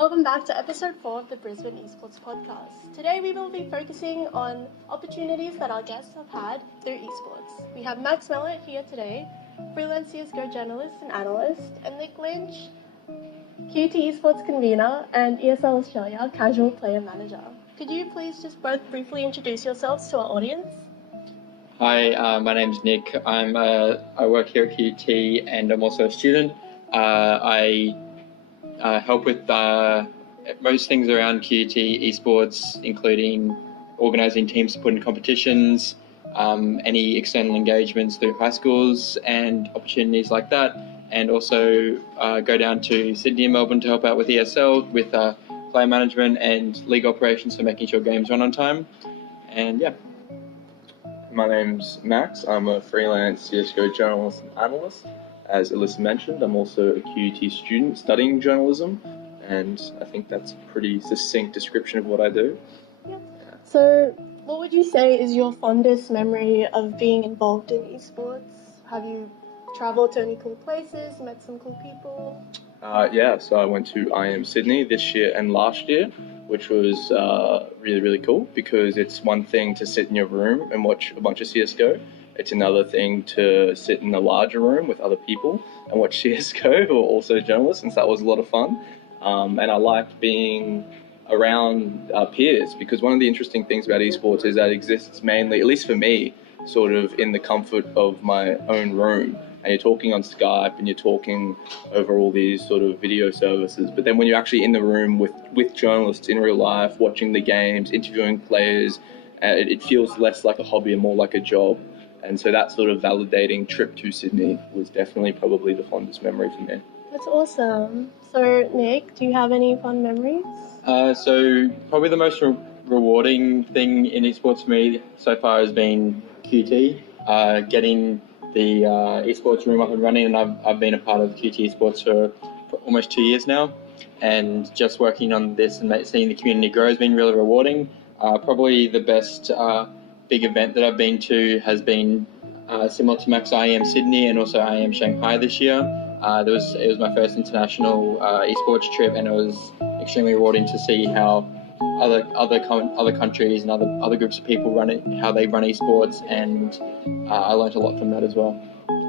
welcome back to episode 4 of the Brisbane Esports podcast. Today we will be focusing on opportunities that our guests have had through esports. We have Max Mellett here today, freelance CSGO journalist and analyst, and Nick Lynch, QT Esports convener and ESL Australia casual player manager. Could you please just both briefly introduce yourselves to our audience? Hi, my name's Nick. I work here at QT and I'm also a student. I help with most things around QT Esports, including organising teams to put in competitions, any external engagements through high schools and opportunities like that, and also go down to Sydney and Melbourne to help out with ESL, with player management and league operations, so making sure games run on time. And yeah. My name's Max. I'm a freelance CSGO journalist and analyst. As Alyssa mentioned, I'm also a QUT student studying journalism, and I think that's a pretty succinct description of what I do. Yeah. So, what would you say is your fondest memory of being involved in esports? Have you travelled to any cool places, met some cool people? So I went to IM Sydney this year and last year, which was really, really cool, because it's one thing to sit in your room and watch a bunch of CSGO. It's another thing to sit in a larger room with other people and watch CSGO who are also journalists, and so that was a lot of fun. And I liked being around peers, because one of the interesting things about esports is that it exists mainly, at least for me, sort of in the comfort of my own room. And you're talking on Skype and you're talking over all these sort of video services. But then when you're actually in the room with journalists in real life, watching the games, interviewing players, it feels less like a hobby and more like a job. And so that sort of validating trip to Sydney was definitely probably the fondest memory for me. That's awesome. So, Nick, do you have any fun memories? So probably the most rewarding thing in esports for me so far has been QT, getting the esports room up and running, and I've been a part of QT Esports for almost 2 years now, and just working on this and seeing the community grow has been really rewarding. Probably the best big event that I've been to has been similar to Max IEM Sydney and also IEM Shanghai this year. It was my first international esports trip, and it was extremely rewarding to see how other countries and other groups of people run it, how they run esports, and I learned a lot from that as well.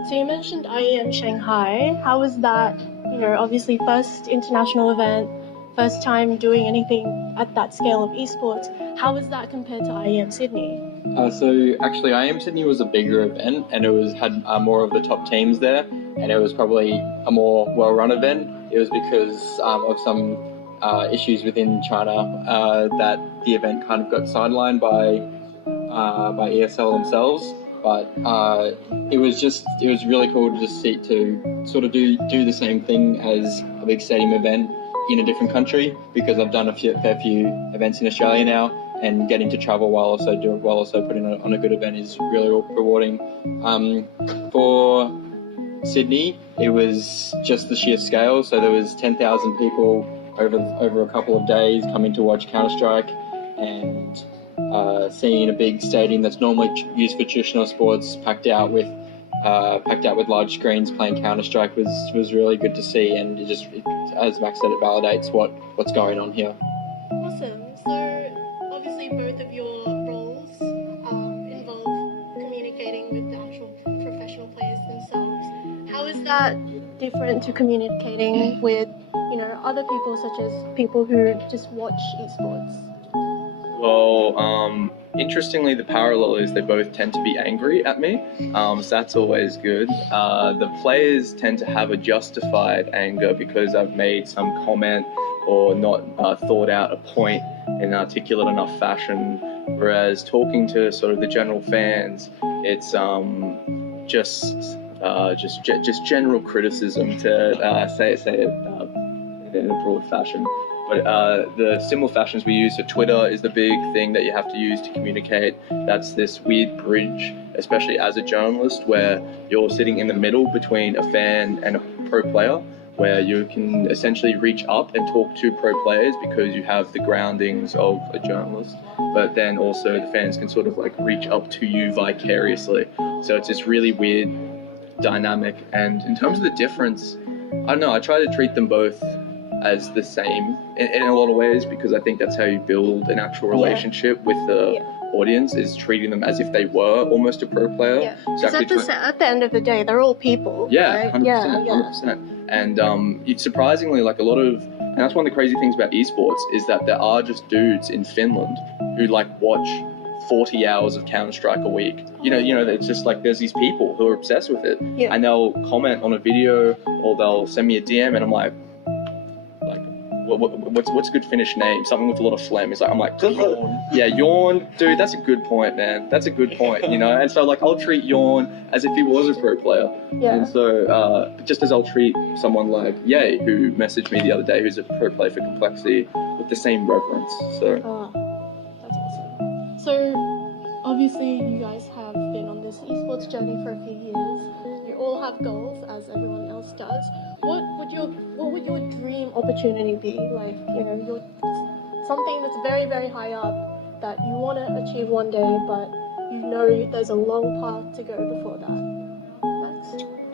So you mentioned IEM Shanghai. How was that? Obviously first international event, first time doing anything at that scale of esports. How was that compared to IEM Sydney? So actually, IEM Sydney was a bigger event, and it had more of the top teams there, and it was probably a more well-run event. It was because of some issues within China that the event kind of got sidelined by ESL themselves. But it was really cool to just to sort of do the same thing as a big stadium event in a different country, because I've done a fair few events in Australia now, and getting to travel while also putting on a good event is really rewarding. For Sydney, it was just the sheer scale. So there was 10,000 people over a couple of days coming to watch Counter-Strike, and seeing a big stadium that's normally used for traditional sports packed out with large screens playing Counter-Strike was really good to see, and as Max said, it validates what's going on here. Awesome. So obviously both of your roles involve communicating with the actual professional players themselves. How is that different to communicating with other people, such as people who just watch esports? Well, interestingly, the parallel is they both tend to be angry at me, so that's always good. The players tend to have a justified anger because I've made some comment or not thought out a point in articulate enough fashion, whereas talking to sort of the general fans, it's just general criticism, to say it in a broad fashion. But the symbol fashions we use, so Twitter is the big thing that you have to use to communicate. That's this weird bridge, especially as a journalist, where you're sitting in the middle between a fan and a pro player, where you can essentially reach up and talk to pro players because you have the groundings of a journalist, but then also the fans can sort of like reach up to you vicariously. So it's this really weird dynamic. And in terms of the difference, I don't know, I try to treat them both as the same in a lot of ways, because I think that's how you build an actual relationship with the audience, is treating them as if they were almost a pro player. Yeah. Because at the end of the day, they're all people. Yeah, right? 100%, 100%. And it's surprisingly, like, a lot of, and that's one of the crazy things about esports, is that there are just dudes in Finland who like watch 40 hours of Counter-Strike a week. You know, it's just like there's these people who are obsessed with it, and they'll comment on a video or they'll send me a DM, and I'm like, what's a good Finnish name? Something with a lot of phlegm. I'm like, Yawn. Yeah, Yawn, dude. That's a good point, man. That's a good point. You know, and so like I'll treat Yawn as if he was a pro player. Yeah. And so just as I'll treat someone like Ye, who messaged me the other day, who's a pro player for Complexity, with the same reverence. So. That's awesome. So obviously you guys have been on this esports journey for a few years. You all have goals, as everyone else does. What would your dream opportunity be? Like, you know, something that's very, very high up that you want to achieve one day, but you know there's a long path to go before that. Max? Do you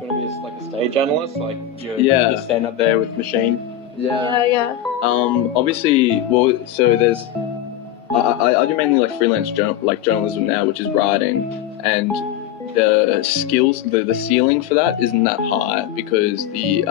want to be like a stage analyst? Like you stand up there with machine? Yeah. Obviously, well, so there's I do mainly like freelance journalism now, which is writing, and the skills, the ceiling for that isn't that high, because the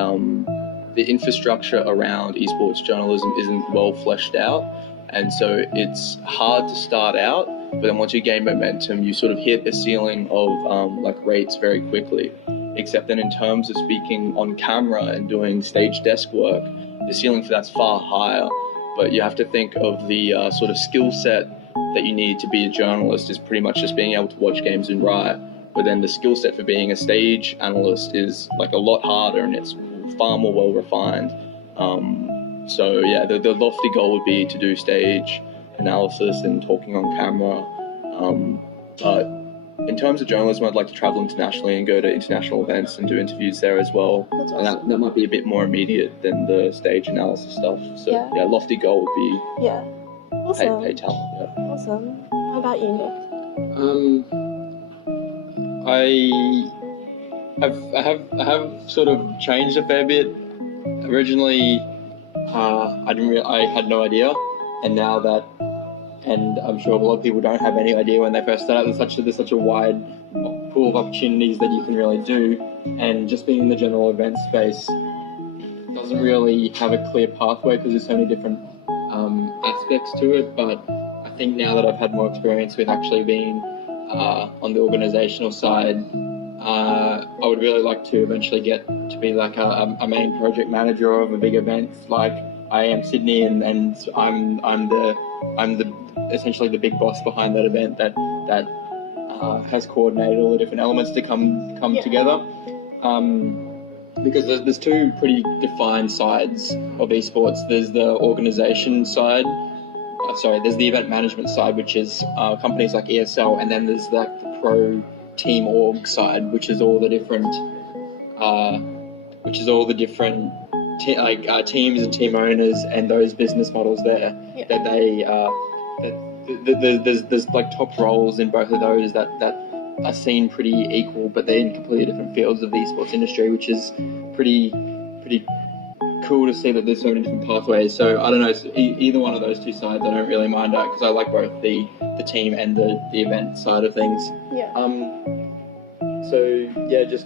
infrastructure around esports journalism isn't well fleshed out, and so it's hard to start out. But then once you gain momentum, you sort of hit a ceiling of like rates very quickly. Except then in terms of speaking on camera and doing stage desk work, the ceiling for that's far higher. But you have to think of the sort of skill set that you need to be a journalist is pretty much just being able to watch games and write. But then the skill set for being a stage analyst is like a lot harder, and it's far more well refined. So yeah, the lofty goal would be to do stage analysis and talking on camera. But in terms of journalism, I'd like to travel internationally and go to international events and do interviews there as well. That's awesome. And that might be a bit more immediate than the stage analysis stuff. So yeah, lofty goal would be awesome. pay talent. Yeah. Awesome. How about you, Nick? I have sort of changed a fair bit. Originally, I had no idea, and now that, and I'm sure a lot of people don't have any idea when they first start out. There's such a wide pool of opportunities that you can really do, and just being in the general event space doesn't really have a clear pathway because there's so many different aspects to it. But I think now that I've had more experience with actually being on the organizational side, I would really like to eventually get to be like a main project manager of a big event like I Am Sydney, and I'm the essentially the big boss behind that event that has coordinated all the different elements to come together. Because there's two pretty defined sides of esports. There's the organization side. There's the event management side, which is companies like ESL, and then there's like the pro team org side, which is all the different teams and team owners and those business models there. That they there's like top roles in both of those that are seen pretty equal, but they're in completely different fields of the esports industry, which is pretty cool to see that there's so many different pathways. So I don't know, either one of those two sides I don't really mind out, because I like both the team and the event side of things.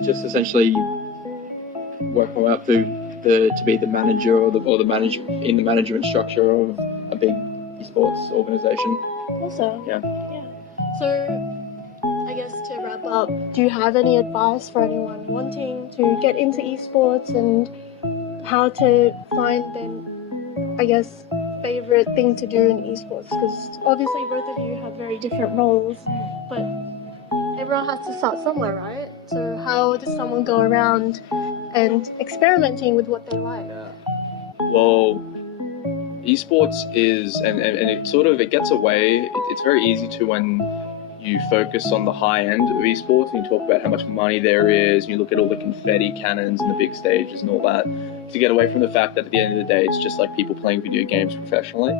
Just essentially work my way up to be the manager or the manager in the management structure of a big esports organization. Awesome. Yeah. So I guess to wrap up, do you have any advice for anyone wanting to get into esports and how to find their, I guess, favorite thing to do in esports? Because obviously both of you have very different roles, but everyone has to start somewhere, right? So how does someone go around and experimenting with what they like? Well, esports is, and it gets away. It's very easy to, when you focus on the high end of esports and you talk about how much money there is, and you look at all the confetti cannons and the big stages and all that, to get away from the fact that at the end of the day, it's just like people playing video games professionally,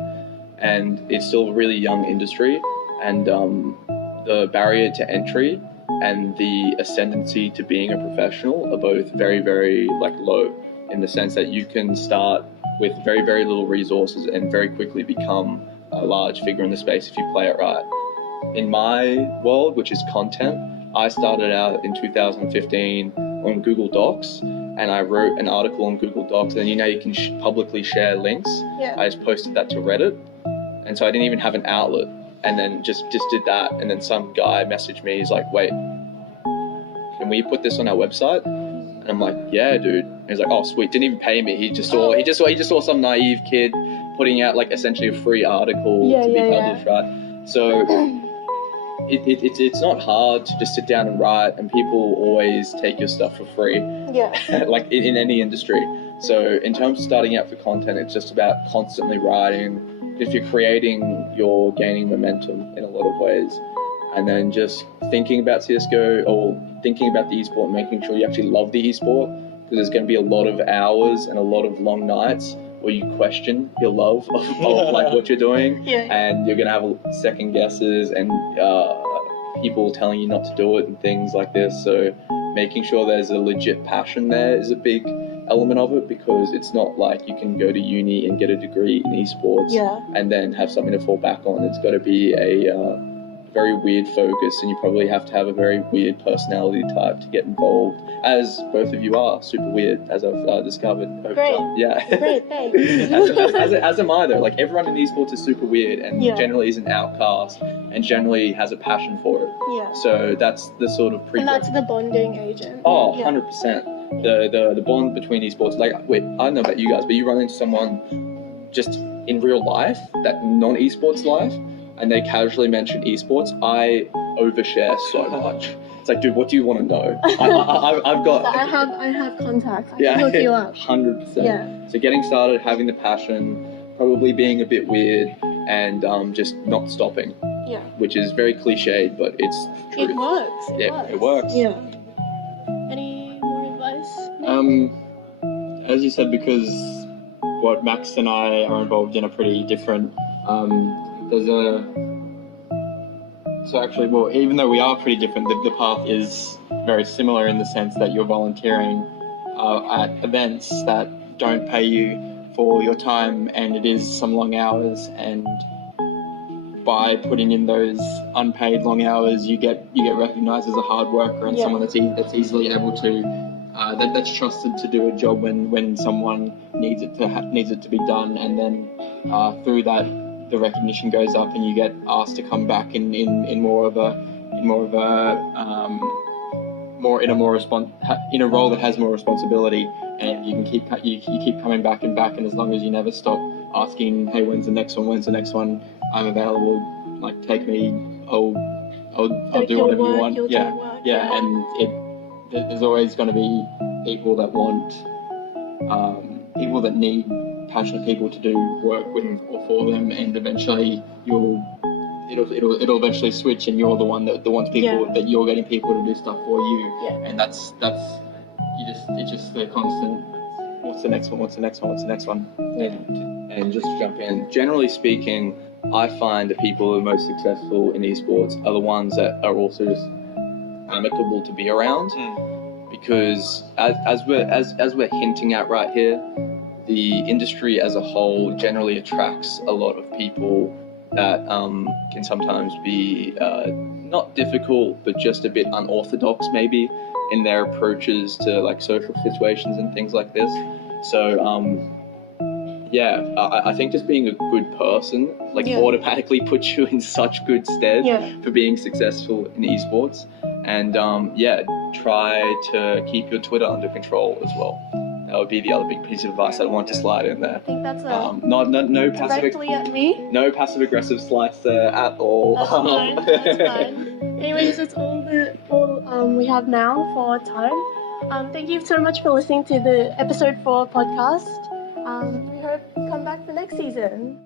and it's still a really young industry, and the barrier to entry and the ascendancy to being a professional are both very, very low. in the sense that you can start with very, very little resources and very quickly become a large figure in the space if you play it right. In my world, which is content, I started out in 2015 on Google Docs, and I wrote an article on Google Docs, and you know you can publicly share links. Yeah. I just posted that to Reddit, and so I didn't even have an outlet, and then just did that, and then some guy messaged me, he's like, wait, can we put this on our website? And I'm like, yeah, dude. And he's like, oh, sweet. Didn't even pay me. He just saw some naive kid putting out like essentially a free article to be published, right? So it's not hard to just sit down and write, and people always take your stuff for free. Yeah. Like in any industry. So in terms of starting out for content, it's just about constantly writing. If you're creating, you're gaining momentum in a lot of ways. And then just thinking about CSGO or thinking about the esport, making sure you actually love the esport, because there's going to be a lot of hours and a lot of long nights where you question your love of like what you're doing, and you're going to have second guesses and people telling you not to do it and things like this. So making sure there's a legit passion there is a big element of it, because it's not like you can go to uni and get a degree in esports and then have something to fall back on. It's got to be a very weird focus, and you probably have to have a very weird personality type to get involved, as both of you are super weird, as I've discovered over Great. time. Yeah. Great, thanks. as am I though. Like everyone in esports is super weird and generally is an outcast and generally has a passion for it. Yeah. So that's the sort of And that's the bonding agent. Oh, 100%. The bond between esports, like, wait, I don't know about you guys, but you run into someone just in real life, that non-esports life, and they casually mention esports, I overshare so much. It's like, dude, what do you want to know? I've got... I have contacts. I can hook you up. 100%. Yeah. So getting started, having the passion, probably being a bit weird, and just not stopping. Yeah. Which is very cliched, but it's true. It works. It works. Yeah. Any more advice? As you said, because what Max and I are involved in are pretty different. So actually, well, even though we are pretty different, the path is very similar in the sense that you're volunteering at events that don't pay you for your time, and it is some long hours, and by putting in those unpaid long hours, you get recognised as a hard worker and someone that's easily able to that's trusted to do a job when someone needs it to be done, and then through that the recognition goes up and you get asked to come back in a role that has more responsibility, and you keep coming back, and as long as you never stop asking, hey, when's the next one, I'm available, like, take me, I'll do whatever you want. And there's always going to be people that want people that need passionate people to do work with or for them, and eventually it'll eventually switch, and you're the one that wants people, that you're getting people to do stuff for you, and it's just the constant, what's the next one. And just to jump in, generally speaking, I find the people who are most successful in esports are the ones that are also just amicable to be around, because as we're hinting at right here, the industry as a whole generally attracts a lot of people that can sometimes be not difficult, but just a bit unorthodox maybe in their approaches to like social situations and things like this. So I think just being a good person automatically puts you in such good stead for being successful in esports. And try to keep your Twitter under control as well. That would be the other big piece of advice I want to slide in there. I think that's directly at me. No passive aggressive slice there at all. That's fine. Anyways, that's all we have now for time. Thank you so much for listening to the episode 4 podcast. We hope you come back the next season.